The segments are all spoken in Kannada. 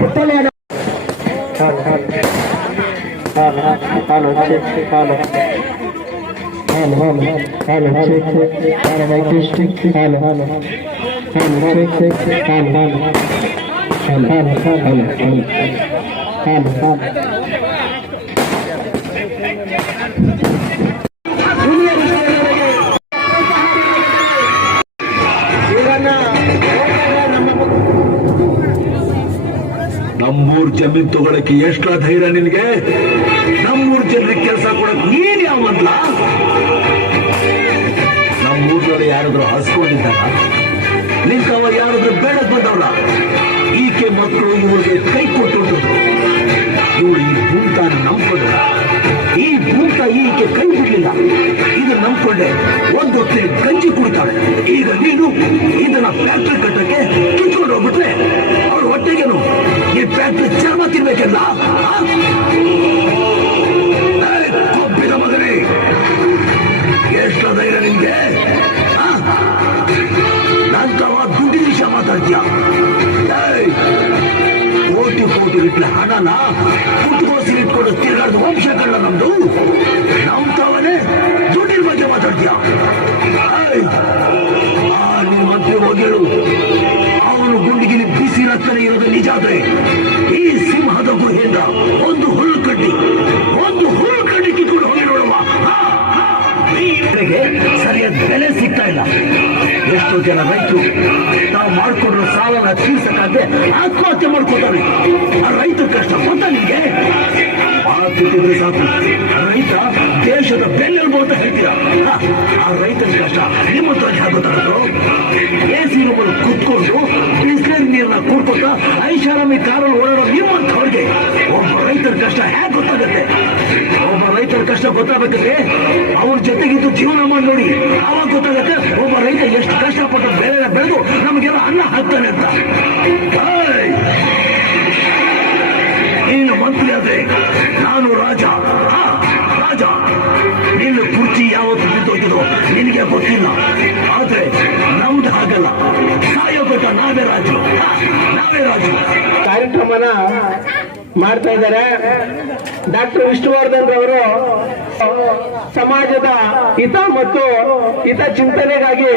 పుట్టలేను Hello, hello, hello, hello. ಜಮೀನ್ ತಗೊಳಕ್ಕೆ ಎಷ್ಟ ಧೈರ್ಯ ನಿನ್ಗೆ? ನಮ್ಮೂರ್ ಜನರಿಗೆ ಕೆಲಸ ಕೊಡಕ್ ನೀನ್ ಯಾವಂತ್ಲ ನಮ್ಮೂರ್ನವ್ರು ಯಾರಾದ್ರೂ ಹಸ್ಕೊಂಡಿದ್ದಾರ? ನಿಂತವ ಯಾರಾದ್ರೂ ಬೇಡ ಬಂದವಲ್ಲ ಈಕೆ ಮಕ್ಕಳು ಇವ್ರಿಗೆ ಕೈ ಕೊಟ್ಟು ಇವಳು ಈ ಭೂತ ನಂಬಲ್ಲ ಈ ಭೂತ ಈಕೆ ಕೈ ಬಿಡಲಿಲ್ಲ. ಇದು ನಂಬ್ಕೊಂಡೆ ಒಂದು ಹೊತ್ತಿಗೆ ಗಂಜಿ ಕುಡ್ತಾಳೆ. ಈಗ ನೀನು ಇದನ್ನ ಫ್ಯಾಕ್ಟ್ರಿ ಕಟ್ಟಕ್ಕೆ ಏಯ್, ಕೊಬ್ಬಿದ ಮಗನೇ. ಎಷ್ಟು ಧೈರ್ಯ ನಿನ್ಗೆ ಆ? ನಂತವ ದುಡ್ಡಿ ವಿಷಯ ಮಾತಾಡ್ತೀಯ? ಕೋಟಿ ಕೋಟಿ ಇಟ್ಲ ಹಣನ ಪುಟ್ಟಗೋಸಿ ಇಟ್ಕೊಂಡು ತಿರುಗಾಡ್ದು ವಂಶ ಕಂಡ ನಮ್ದು. ನಮ್ ತವನೇ ದುಡ್ಡಿನ ಬಗ್ಗೆ ಮಾತಾಡ್ತೀಯ? ಆ ನಿನ್ ಮಂತ್ರಿ ಹೋಗಿರು ಅವನು ಗುಂಡಿಗಿಲಿ ಬಿಸಿ ರಕ್ತನೇ ಇರೋದು ನಿಜ ಆದ್ರೆ. ಸರಿಯಾದ ಬೆಲೆ ಸಿಗ್ತಾ ಇಲ್ಲ. ಎಷ್ಟೋ ಜನ ರೈತರು ತಾವು ಮಾಡ್ಕೊಂಡಿರೋ ಸಾಲನ ತೀರ್ಸಕ್ಕಾಗದೆ ಆತ್ಮಹತ್ಯೆ ಮಾಡ್ಕೊತಾರೆ ಆ ರೈತರ ಕಷ್ಟ ಗೊತ್ತಾ ನಿಮಗೆ? ಆತ್ಮಹತ್ಯೆ ಸಾಕು. ರೈತ ದೇಶದ ಬೆನ್ನೆಲುಬು ಅಂತ ಹೇಳ್ತೀರಾ? ಆ ರೈತರ ಕಷ್ಟ ನಿಮ್ಮ ಹತ್ರ ಗೊತ್ತಾಗೋದು ಎ ಸಿ ರೂಮಲ್ಲಿ ಕುತ್ಕೊಂಡು ಕುಡ್ಕೊತ ಐಷಾರಾಮಿ ಕಾರಲ್ಲಿ ಓಡಾಡೋ ನಿಮ್ಮಂಥವ್ರಿಗೆ ಒಬ್ಬ ರೈತರ ಕಷ್ಟ ಹೇಗೆ ಗೊತ್ತಾಗುತ್ತೆ? ಒಬ್ಬ ರೈತರ ಕಷ್ಟ ಗೊತ್ತಾಗಬೇಕಂದ್ರೆ ಅವ್ರ ಜೊತೆಗಿದ್ದು ಜೀವನ ಮಾಡಿ ನೋಡಿ. ಅವಾಗ ಗೊತ್ತಾಗತ್ತೆ ಒಬ್ಬ ರೈತ ಎಷ್ಟು ಕಷ್ಟಪಟ್ಟು ಬೆಳೆ ಬೆಳೆದು ನಮಗೆಲ್ಲ ಅನ್ನ ಹಾಕ್ತಾನೆ ಅಂತ! ನೀನು ಮಂತ್ರಿ ಆದ್ರೆ ನಾನು ರಾಜ. ಕಾರ್ಯಕ್ರಮನ ಮಾಡ್ತಾ ಇದ್ದಾರೆ. ಡಾಕ್ಟರ್ ವಿಷ್ಣುವರ್ಧನ್ ರವರು ಸಮಾಜದ ಹಿತ ಮತ್ತು ಹಿತ ಚಿಂತನೆಗಾಗಿ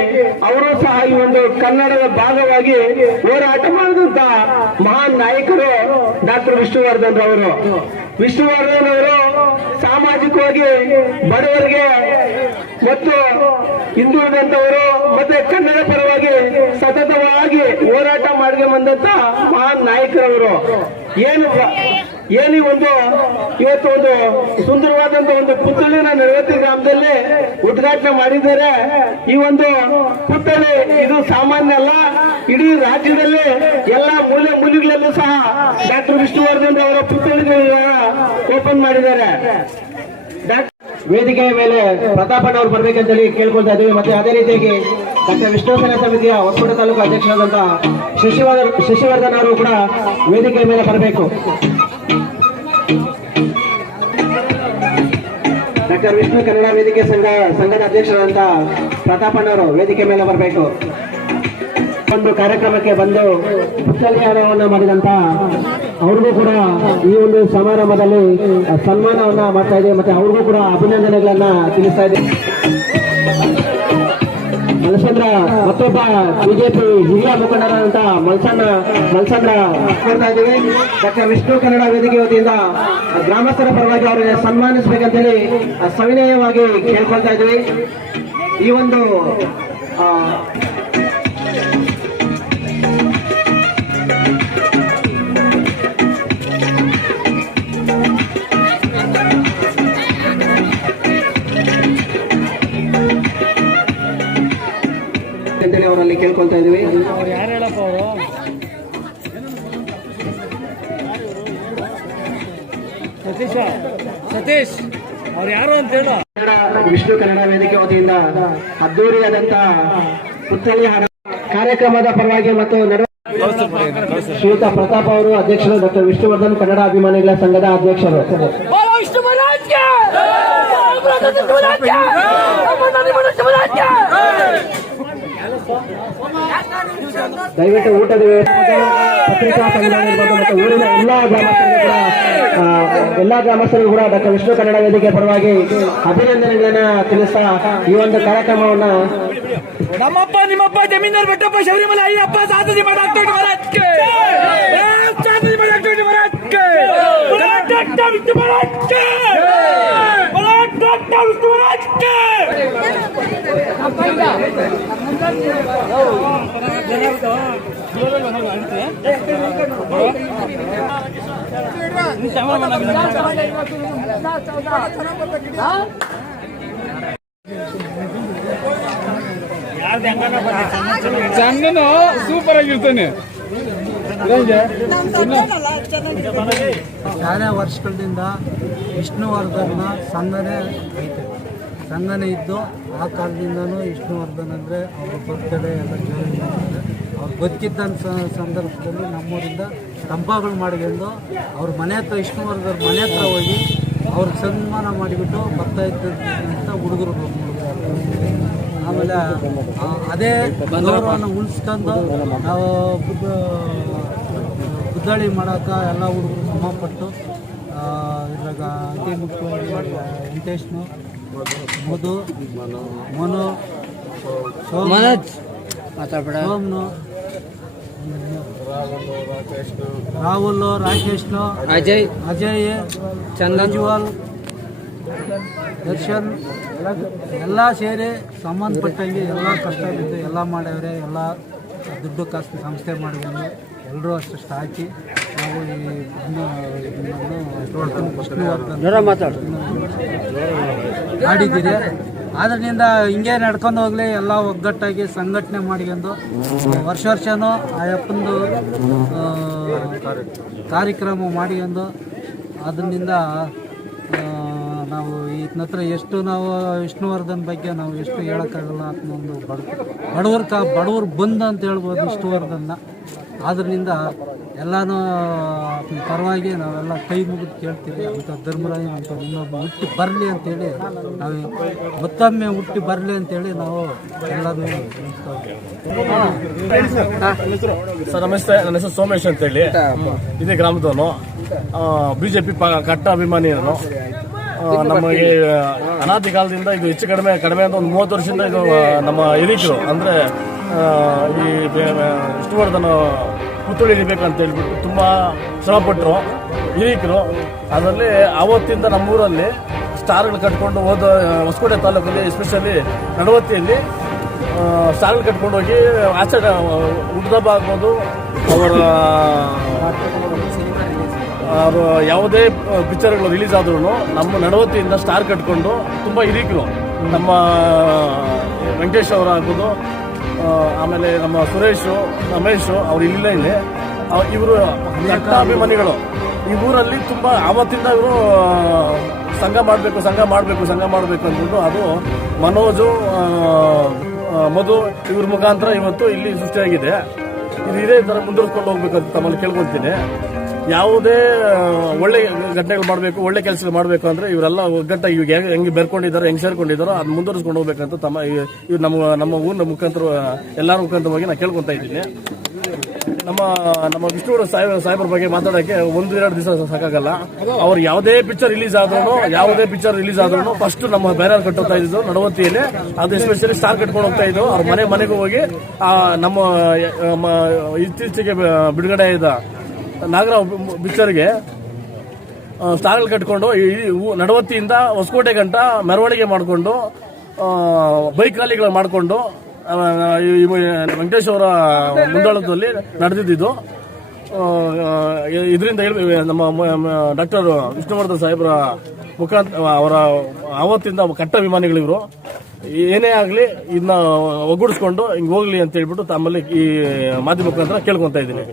ಅವರು ಸಹ ಈ ಒಂದು ಕನ್ನಡದ ಭಾಗವಾಗಿ ಹೋರಾಟ ಮಾಡಿದಂತ ಮಹಾನ್ ನಾಯಕರು ಡಾಕ್ಟರ್ ವಿಷ್ಣುವರ್ಧನ್ ರವರು. ವಿಷ್ಣುವರ್ಧನ್ ಅವರು ಸಾಮಾಜಿಕವಾಗಿ ಬಡವರಿಗೆ ಮತ್ತು ಹಿಂದುಳಿದಂತವರು ಮತ್ತೆ ಕನ್ನಡ ಸತತವಾಗಿ ಹೋರಾಟ ಬಂದಂತ ಮಹಾನ್ ನಾಯಕರವರು. ಏನು ಏನು ಒಂದು, ಇವತ್ತು ಒಂದು ಸುಂದರವಾದಂತ ಒಂದು ಪುತ್ಥಳಿನ ನಲವತ್ತಿ ಗ್ರಾಮದಲ್ಲಿ ಉದ್ಘಾಟನೆ ಮಾಡಿದ್ದಾರೆ. ಈ ಒಂದು ಪುತ್ಥಳಿ ಇದು ಸಾಮಾನ್ಯ ಅಲ್ಲ, ಇಡೀ ರಾಜ್ಯದಲ್ಲಿ ಎಲ್ಲ ಮೂಲೆ ಮೂಲೆಗಳಲ್ಲೂ ಸಹ ಡಾಕ್ಟರ್ ವಿಷ್ಣುವರ್ಧನ್ ಅವರ ಪುತ್ಥಳಿಗಳನ್ನ ಓಪನ್ ಮಾಡಿದ್ದಾರೆ. ವೇದಿಕೆಯ ಮೇಲೆ ಪ್ರತಾಪಣ್ಣ ಅವರು ಬರ್ಬೇಕಂತೇಳಿ ಕೇಳ್ಕೊಳ್ತಾ ಇದ್ದೀವಿ. ಮತ್ತೆ ಅದೇ ರೀತಿಯಾಗಿ ಡಾಕ್ಟರ್ ವಿಷ್ಣುವರ್ಧನ ಸಮಿತಿಯ ಹೊಸಕೋಟೆ ತಾಲೂಕು ಅಧ್ಯಕ್ಷರಾದಂತಹ ಶಶಿವರ್ಧನ್ ಶಶಿವರ್ಧನ್ ಅವರು ಕೂಡ ವೇದಿಕೆಯ ಮೇಲೆ ಬರಬೇಕು. ಡಾಕ್ಟರ್ ವಿಷ್ಣು ಕನ್ನಡ ವೇದಿಕೆ ಸಂಘ ಸಂಘದ ಅಧ್ಯಕ್ಷರಾದಂತಹ ಪ್ರತಾಪಣ್ಣ ಅವರು ವೇದಿಕೆ ಮೇಲೆ ಬರಬೇಕು. ಒಂದು ಕಾರ್ಯಕ್ರಮಕ್ಕೆ ಬಂದು ಪುಸ್ತಳಿಯಾನವನ್ನ ಮಾಡಿದಂತ ಅವ್ರಿಗೂ ಕೂಡ ಈ ಒಂದು ಸಮಾರಂಭದಲ್ಲಿ ಸನ್ಮಾನವನ್ನ ಮಾಡ್ತಾ ಇದೆ ಮತ್ತೆ ಅವ್ರಿಗೂ ಕೂಡ ಅಭಿನಂದನೆಗಳನ್ನ ತಿಳಿಸ್ತಾ ಇದೆ ಮಲ್ಸಂದ್ರ ಮತ್ತೊಬ್ಬ ಬಿಜೆಪಿ ಹಿರಿಯ ಮುಖಂಡರಾದಂತ ಮಲ್ಸಣ್ಣ ಮಲ್ಸಂದ್ರ ಕೊಡ್ತಾ ಇದ್ದೀವಿ. ಡಾಕ್ಟರ್ ವಿಷ್ಣು ಕನ್ನಡ ವೇದಿಕೆ ವತಿಯಿಂದ ಗ್ರಾಮಸ್ಥರ ಪರವಾಗಿ ಅವರಿಗೆ ಸನ್ಮಾನಿಸಬೇಕಂತೇಳಿ ಸವಿನಯವಾಗಿ ಕೇಳ್ಕೊಳ್ತಾ ಇದ್ದೀವಿ. ಈ ಒಂದು ಅಂತೇಳಿ ಅವರಲ್ಲಿ ಕೇಳ್ಕೊಳ್ತಾ ಇದೀವಿ. ಸತೀಶ್ ಅವ್ರು ಯಾರು ಅಂತ ಹೇಳ. ವಿಷ್ಣು ಕನ್ನಡ ವೇದಿಕೆ ವತಿಯಿಂದ ಅದ್ದೂರಿಯಾದಂತ ಪುತ್ತಳಿ ಕಾರ್ಯಕ್ರಮದ ಪರವಾಗಿ ಮತ್ತು ಶ್ರೀಯುತ ಪ್ರತಾಪ್ ಅವರು ಅಧ್ಯಕ್ಷರು ಡಾಕ್ಟರ್ ವಿಷ್ಣುವರ್ಧನ್ ಕನ್ನಡ ಅಭಿಮಾನಿಗಳ ಸಂಘದ ಅಧ್ಯಕ್ಷರು. ದಯವಿಟ್ಟು ಊಟದ ಪತ್ರಿಕಾ ಸಂಘಟನೆ ಇರ್ಬೋದು ಮತ್ತು ಊರಿನ ಎಲ್ಲಾ ಗ್ರಾಮಸ್ಥರಿಗೂ ಕೂಡ ಎಲ್ಲಾ ಗ್ರಾಮಸ್ಥರಿಗೂ ಕೂಡ ಡಾಕ್ಟರ್ ವಿಷ್ಣು ಕನ್ನಡ ವೇದಿಕೆ ಪರವಾಗಿ ಅಭಿನಂದನೆಗಳನ್ನ ತಿಳಿಸ್ತಾ ಈ ಒಂದು ಕಾರ್ಯಕ್ರಮವನ್ನ ನಮ್ಮಪ್ಪ ನಿಮ್ಮಪ್ಪ ಜಮೀನ್ದಾರ್ ಬೆಟ್ಟಪ್ಪ ಶಬರಿಮಲೆ ಅಯ್ಯಪ್ಪ ಸಾಧನೆ ಮಾಡಾಕ್ತೋಟಿ ಮರಾಜ್ಗೆ ಸಾಧನೆ ಮಾಡಾಕ್ತೋಟಿ ಮರಾಜ್ಗೆ ಬಲಾಟಟ್ಟ ವಿಷ್ಣು ಮರಾಜ್ಗೆ ಬಲಾಟಟ್ಟ ವಿಷ್ಣು ಮರಾಜ್ಗೆ ಚಂದನು ಸೂಪರ್ ಆಗಿರ್ತಾನೆ. ಶಾಲೆ ವರ್ಷಗಳಿಂದ ವಿಷ್ಣುವರ್ಧನ ಸಂಘನೇ ಐತೆ. ಸಂಘನೇ ಇದ್ದು ಆ ಕಾಲದಿಂದನೂ ವಿಷ್ಣುವರ್ಧನ್ ಅಂದರೆ ಅವ್ರ ಬರ್ತಡೆ ಎಲ್ಲ ಮಾಡ್ತಾರೆ. ಅವ್ರು ಬದುಕಿದ್ದ ಸಂದರ್ಭದಲ್ಲಿ ನಮ್ಮೂರಿಂದ ತಂಪಾಗಳು ಮಾಡ್ಕೊಂಡು ಅವ್ರ ಮನೆ ಹತ್ರ, ವಿಷ್ಣುವರ್ಧನ್ ಮನೆ ಹತ್ರ ಹೋಗಿ ಅವ್ರಿಗೆ ಸನ್ಮಾನ ಮಾಡಿಬಿಟ್ಟು ಬರ್ತಾ ಇದ್ದಂಥ ಹುಡುಗರು ಆಮೇಲೆ ಅದೇ ಗೌರವನ್ನು ಉಳಿಸ್ಕೊಂಡು ನಾವು ಗುದ್ದಾಳಿ ಮಾಡೋಕೆ ಎಲ್ಲ ಹುಡುಗರು ಶ್ರಮಪಟ್ಟು ಇದ್ರಾಗ ಅತಿ ಮುಖ್ಯವಾಗಿ ವೆಂಕಟೇಶ್ನು ಮಧು ಮನು ಮನೋಜ್. ಸೋಮ್ನು ರಾಹುಲ್ ರಾಕೇಶ್ನು ಅಜಯ್. ಅಜಯ್ ಚಂದಜುವಲ್ ದರ್ಶನ್. ಎಲ್ಲ ಸೇರಿ ಸಂಬಂಧಪಟ್ಟಂಗೆ ಎಲ್ಲ ಕಷ್ಟ ಬಿದ್ದು ಎಲ್ಲ ಮಾಡ್ಯವ್ರೆ. ಎಲ್ಲ ದುಡ್ಡು ಕಾಸು ಸಂಸ್ಥೆ ಮಾಡಿದ್ರು ಎಲ್ಲರೂ ಅಷ್ಟು ಹಾಕಿ ನಾವು ಈ ವಿಷ್ಣುವರ್ಧನ್ ಮಾಡಿದ್ದೀರಿ. ಅದರಿಂದ ಹಿಂಗೆ ನಡ್ಕೊಂಡು ಹೋಗ್ಲಿ ಎಲ್ಲ ಒಗ್ಗಟ್ಟಾಗಿ ಸಂಘಟನೆ ಮಾಡ್ಕೊಂಡು ವರ್ಷ ವರ್ಷನೂ ಆ ಅಪ್ಪಂದು ಕಾರ್ಯಕ್ರಮ ಮಾಡ್ಕೊಂಡು ಅದರಿಂದ ನಾವು ಈತನ ಹತ್ರ ಎಷ್ಟು ನಾವು ವಿಷ್ಣುವರ್ಧನ್ ಬಗ್ಗೆ ನಾವು ಎಷ್ಟು ಹೇಳೋಕ್ಕಾಗಲ್ಲ ಅದನ್ನೊಂದು ಬಡ ಬಡವ್ರ ಕಾ ಬಡವ್ರು ಬಂದ ಅಂತ ಹೇಳ್ಬೋದು ವಿಷ್ಣುವರ್ಧನ್ನ. ಆದ್ರಿಂದ ಎಲ್ಲನೂ ಪರವಾಗಿ ನಾವೆಲ್ಲ ಕೈ ಮುಗಿದು ಕೇಳ್ತೀವಿ. ಅಂತ ಧರ್ಮರಾಯ ಅಂತ ಇನ್ನೊಬ್ಬ ಹುಟ್ಟಿ ಬರಲಿ ಅಂತೇಳಿ ನಾವು ಮತ್ತೊಮ್ಮೆ ಹುಟ್ಟಿ ಬರಲಿ ಅಂತೇಳಿ ನಾವು ಎಲ್ಲರೂ ಸರ್ ನಮಸ್ತೆ. ನನ್ನ ಹೆಸರು ಸೋಮೇಶ್ ಅಂತೇಳಿ. ಇದೇ ಗ್ರಾಮದವನು. ಬಿಜೆಪಿ ಕಟ್ಟ ಅಭಿಮಾನಿ ನಾನು ಆ, ನಮಗೆ ಅನಾದಿ ಕಾಲದಿಂದ ಇದು ಹೆಚ್ಚು ಕಡಿಮೆ ಕಡಿಮೆ ಅಂತ ಒಂದು ಮೂವತ್ತು ವರ್ಷದಿಂದ ಇದು ನಮ್ಮ ಹಿರಿಕರು ಅಂದರೆ ಈ ವಿಷ್ಣುವರ್ಧನ ಪುತ್ಥಳಿ ಇರಬೇಕು ಅಂತ ಹೇಳ್ಬಿಟ್ಟು ತುಂಬ ಶ್ರಮಪಟ್ಟರು ಹಿರಿಕರು ಅದರಲ್ಲಿ ಆವತ್ತಿಂದ ನಮ್ಮೂರಲ್ಲಿ ಸ್ಟಾರ್ಗಳು ಕಟ್ಕೊಂಡು ಹೋದ ಹೊಸಕೋಟೆ ತಾಲೂಕಲ್ಲಿ ಎಸ್ಪೆಷಲಿ ನಡವತ್ತಿಯಲ್ಲಿ ಸ್ಟಾರ್ಗಳು ಕಟ್ಕೊಂಡು ಹೋಗಿ ಆಚೆ ಹುಟ್ಟದಬ್ಬ ಆಗ್ಬೋದು ಅವರು ಯಾವುದೇ ಪಿಕ್ಚರ್ಗಳು ರಿಲೀಸ್ ಆದ್ರೂ ನಮ್ಮ ನಡವತ್ತಿಯಿಂದ ಸ್ಟಾರ್ ಕಟ್ಕೊಂಡು ತುಂಬ ಹಿರೀಕರು. ನಮ್ಮ ವೆಂಕಟೇಶ್ ಅವರಾಗ್ಬೋದು ಆಗ್ಬೋದು ಆಮೇಲೆ ನಮ್ಮ ಸುರೇಶು, ರಮೇಶು, ಅವ್ರು ಇಲ್ಲೇ. ಇಲ್ಲಿ ಇವರು ಅಭಿಮಾನಿಗಳು ಈ ಊರಲ್ಲಿ ತುಂಬ ಆವತ್ತಿಂದ ಇವರು ಸಂಘ ಮಾಡಬೇಕು ಸಂಘ ಮಾಡಬೇಕು ಸಂಘ ಮಾಡಬೇಕು ಅಂದ್ಬಿಟ್ಟು ಅದು ಮನೋಜು ಮಧು ಇವ್ರ ಮುಖಾಂತರ ಇವತ್ತು ಇಲ್ಲಿ ಸೃಷ್ಟಿಯಾಗಿದೆ. ಇದು ಇದೇ ಥರ ಮುಂದುವರ್ಸ್ಕೊಂಡು ಹೋಗ್ಬೇಕಂತ ತಮ್ಮಲ್ಲಿ ಕೇಳ್ಕೊಳ್ತೀನಿ. ಯಾವುದೇ ಒಳ್ಳೆ ಘಟನೆಗಳು ಮಾಡಬೇಕು, ಒಳ್ಳೆ ಕೆಲಸಗಳು ಮಾಡಬೇಕು ಅಂದ್ರೆ ಇವರೆಲ್ಲ ಒಗ್ಗಟ್ಟ ಇವಾಗ ಹೆಂಗ್- ಬೆರ್ಕೊಂಡಿದ್ದಾರೆ, ಹೆಂಗ್ ಸೇರ್ಕೊಂಡಿದ್ದಾರೋ ಅದು ಮುಂದುವರಿಸ್ಕೊಂಡು ಹೋಗ್ಬೇಕಂತ ತಮ್ಮ ಇವ್- ಇವ್ರು ನಮ್ಮ ನಮ್ಮ ಊರಿನ ಮುಖಾಂತರ ಎಲ್ಲರ ಮುಖಾಂತರವಾಗಿ ನಾನು ಕೇಳ್ಕೊತಾ ಇದ್ದೀನಿ. ನಮ್ಮ ನಮ್ಮ ವಿಷ್ಣು ಸಾಹೇಬ್, ಸಾಹೇಬ್ರ ಬಗ್ಗೆ ಮಾತಾಡೋಕ್ಕೆ ಒಂದು ಎರಡು ದಿವಸ ಸಾಕಾಗಲ್ಲ. ಅವ್ರು ಯಾವುದೇ ಪಿಕ್ಚರ್ ರಿಲೀಸ್ ಆದ್ರೂ ಯಾವುದೇ ಪಿಕ್ಚರ್ ರಿಲೀಸ್ ಆದ್ರೂ ಫಸ್ಟ್ ನಮ್ಮ ಬ್ಯಾನರ್ ಕಟ್ಟೋತಾ ಇದ್ದು ನಡವತ್ತಿಯಲ್ಲಿ ಅದು ಎಸ್ಪೆಷಲಿ ಸ್ಟಾರ್ ಕಟ್ಕೊಂಡು ಹೋಗ್ತಾ ಇದ್ದು, ಅವ್ರ ಮನೆ ಮನೆಗೆ ಹೋಗಿ ನಮ್ಮ ಇತ್ತೀಚೆಗೆ ಬಿಡುಗಡೆ ಆದ ನಾಗರಾವ್ ಬಿಚ್ಚರಿಗೆ ಸ್ಟಾರ್ಗಳು ಕಟ್ಕೊಂಡು, ಈ ನಡವತ್ತಿಯಿಂದ ಹೊಸಕೋಟೆ ಗಂಟ ಮೆರವಣಿಗೆ ಮಾಡಿಕೊಂಡು ಬೈಕ್ ರ್ಯಾಲಿಗಳು ಮಾಡಿಕೊಂಡು ವೆಂಕಟೇಶ್ ಅವರ ಮುಂದಾಳದಲ್ಲಿ ನಡೆದಿದ್ದು. ಇದರಿಂದ ನಮ್ಮ ಡಾಕ್ಟರ್ ವಿಷ್ಣುವರ್ಧನ್ ಸಾಹೇಬ್ರ ಮುಖಾಂತರ ಅವರ ಆವತ್ತಿಂದ ಕಟ್ಟ ಅಭಿಮಾನಿಗಳಿವರು ಏನೇ ಆಗಲಿ ಇದನ್ನ ಒಗ್ಗೂಡಿಸ್ಕೊಂಡು ಹಿಂಗೆ ಹೋಗ್ಲಿ ಅಂತ ಹೇಳ್ಬಿಟ್ಟು ತಮ್ಮಲ್ಲಿ ಈ ಮಾಧ್ಯಮ ಮುಖಾಂತರ ಕೇಳ್ಕೊತಾ ಇದ್ದೀನಿ.